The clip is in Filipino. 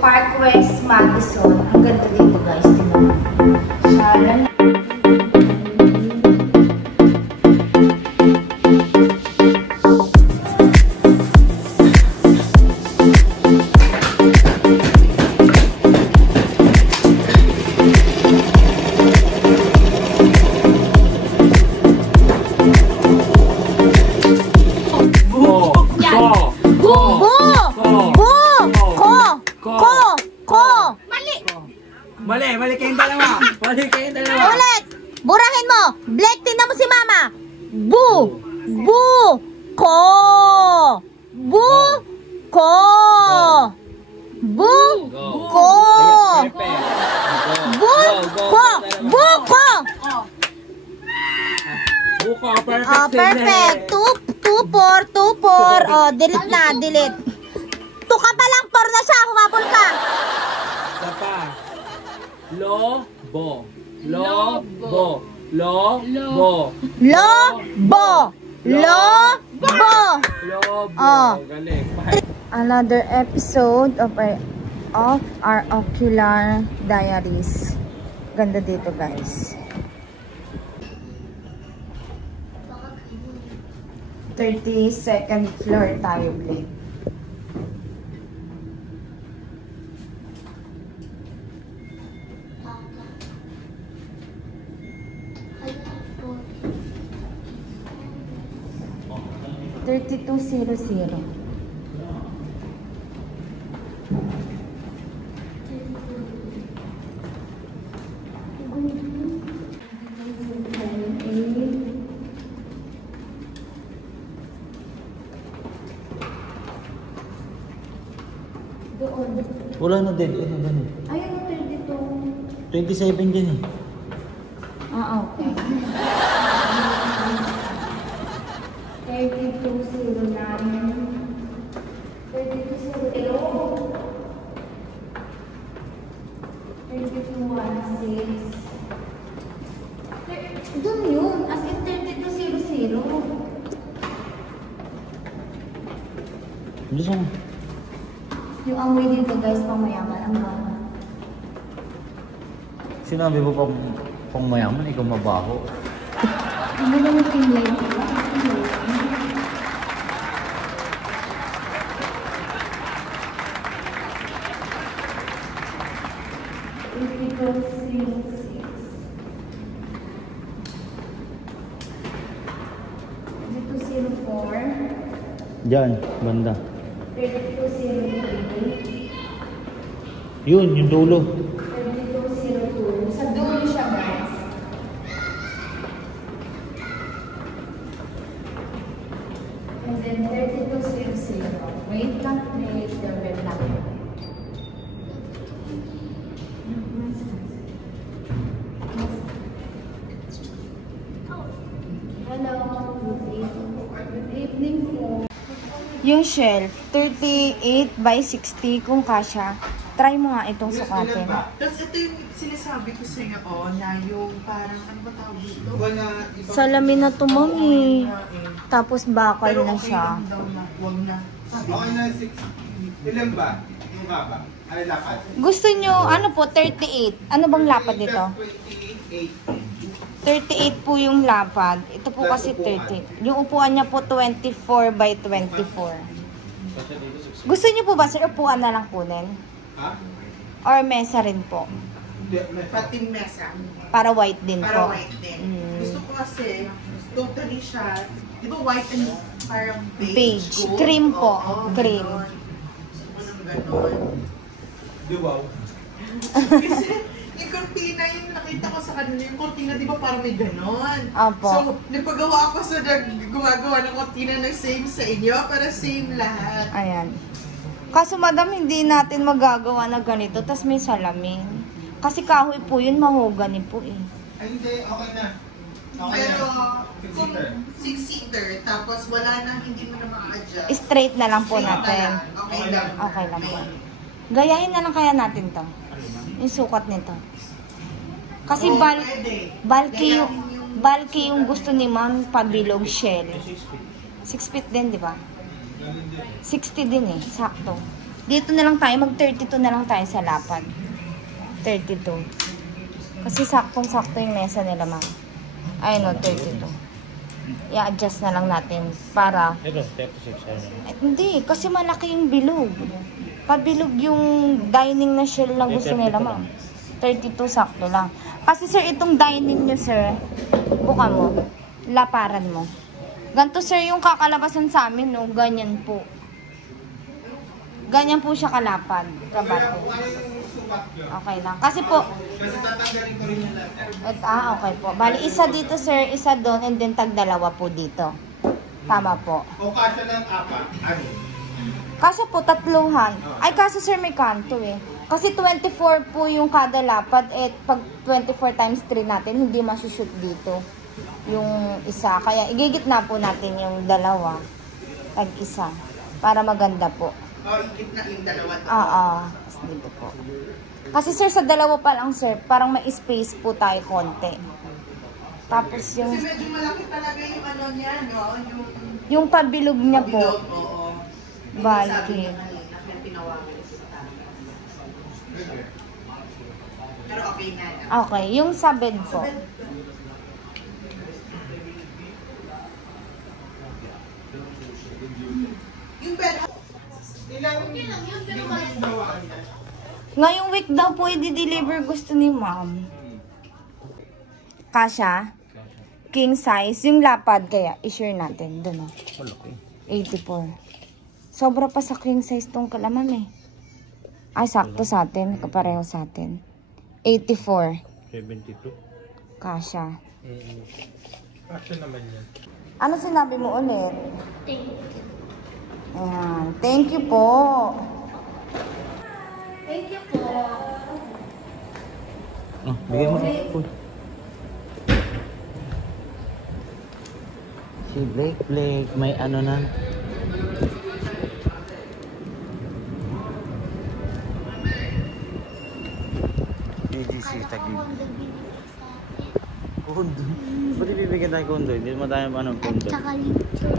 Park West Madison. Ang ganda dito guys. Tingnan mo. Shalan. Mali kayong dalawa. Mali kayong dalawa. Ulit! Burahin mo! Black, tingnan mo si mama! Bu! Bu! Ko! Bu! Ko! Bu! Ko! Bu! Ko! Bu! Ko! Buko, perfect. Oh, perfect. 2-4, 2-4. Oh, delete na, delete. 2 ka pa lang, 4 na siya. Humabol ka. Isa pa. Lobo. Lobo. Lobo. Lobo. Lobo. Lobo. Oh. Galing. Another episode of our Ocular Diaries. Ganda dito, guys. 32nd floor tayo, Blake. $32,000. Wala na din. Ano ba na? Ayun, 32. 27 din eh. Ah, okay. 3209. 3208. 3216. Doon yun. As in 3200. Hindi siya. Yung amoy dito guys, pamayaman. Ang gana. Sinabi mo pang mayaman, ikaw mabaho. Ano ba yung tingin? Diyan, banda. 3203. Yun, yung dulo. 3202. Sa dulo siya, guys. And then 3200. Wait lang, may server lang. Hello, good evening po. Yung shelf, 38 by 60 kung kasya. Try mo nga itong sukatin. Tapos ito yung sinasabi ko sa iyo, na yung parang, ano ba tawag dito? Salamin na to, mami. Tapos bakal na okay siya. lang daw na, huwag na. Okay na, 6. Ilan ba? Yung haba? Ano lapad? Gusto nyo, ano po, 38. Ano bang lapad dito? 28. 38 po yung lapad. Ito po kasi 30. Yung upuan niya po 24 by 24. Gusto niyo po ba, sir, upuan na lang kunin? Ha? Or mesa rin po? Pati mesa. Para white din Para po. white din. Mm. Gusto ko kasi, totally siya, di ba white and parang beige? Beige. Gold? Cream po. Oo, Cream. ganon. Gusto ko ng ganon. Di wow. Kasi yung cortina, yung nakita ko sa kanila, yung cortina, di ba parang may ganon? Opo. So, nagpagawa ako sa gumagawa ng cortina na same sa inyo, para same lahat. Ayan. Kaso madam, hindi natin magagawa na ganito, tas may salamin. Kasi kahoy po yun, mahogany po eh. Ay, hindi. Okay na. Okay Pero, na. kung 6-seater. 6-seater, tapos wala na, hindi mo na ma-adjust. Straight na lang po Straight na natin. lang. Okay lang. Okay lang po. Gayahin na lang kaya natin to. Yung sukat nito. Kasi Oo, pwede. bulky yung gusto ni ma'am, pabilog shell. 6 feet din, di ba? 60 din eh, sakto. Dito na lang tayo, mag-32 na lang tayo sa lapad. 32. Kasi saktong-sakto yung mesa nila, ma'am. Ay, no, 32. I-adjust na lang natin para... Ito, 36. Hindi, kasi malaki yung bilog. Pabilog yung dining na shell na gusto nila, ma'am. 32, sakto lang. Kasi, sir, itong dining nyo, sir, buka mo, laparan mo. Ganito, sir, yung kakalabasan sa amin, no, ganyan po. Ganyan po siya kalapad. Kabato. Kung ano yung sukat nyo. Okay lang. Kasi po, Kasi tatanggalin ko rin yung lahat. okay po. Bali, isa dito, sir, isa doon, and then tag-dalawa po dito. Tama po. O kasya ng apat, ano? Kasi po, tatluhan. Ay, kaso sir, may kanto eh. Kasi 24 po yung kada lapad, eh, pag 24 times 3 natin, hindi masushoot dito yung isa. Kaya, igigit na po natin yung dalawa. Tag-isa. Para maganda po. O, ikit na yung dalawa to. Dito po. Kasi sir, sa dalawa pa lang sir, parang may space po tayo konti. Tapos yung... Kasi medyo malaki talaga yung ano niya, no? Yung pabilog niya po. Bilog, oo. Bali. Sabi niya kanina, may tinawagan siya. Pero okay na. Okay, yung sa bed po. Yung bed, Ilang yung gawaan niya? Ngayong week daw po i-deliver gusto ni ma'am. Kasha? King size. Yung lapad kaya, i-share natin. Doon o. 84. Sobra pa sa king size tong kalamam eh. Ay, sakto sa atin. Kapareho sa atin. 84. 72. Kasha. Kasya naman yan. Ano sinabi mo ulit? Ayan. Thank you po. Oh, bigay mo. Uy. Si Blake, may ano na. AGC, tagib. Kondo. Ba't ibibigyan tayo kondo? Hindi mo tayo ano, kondo. Tsaka lechon.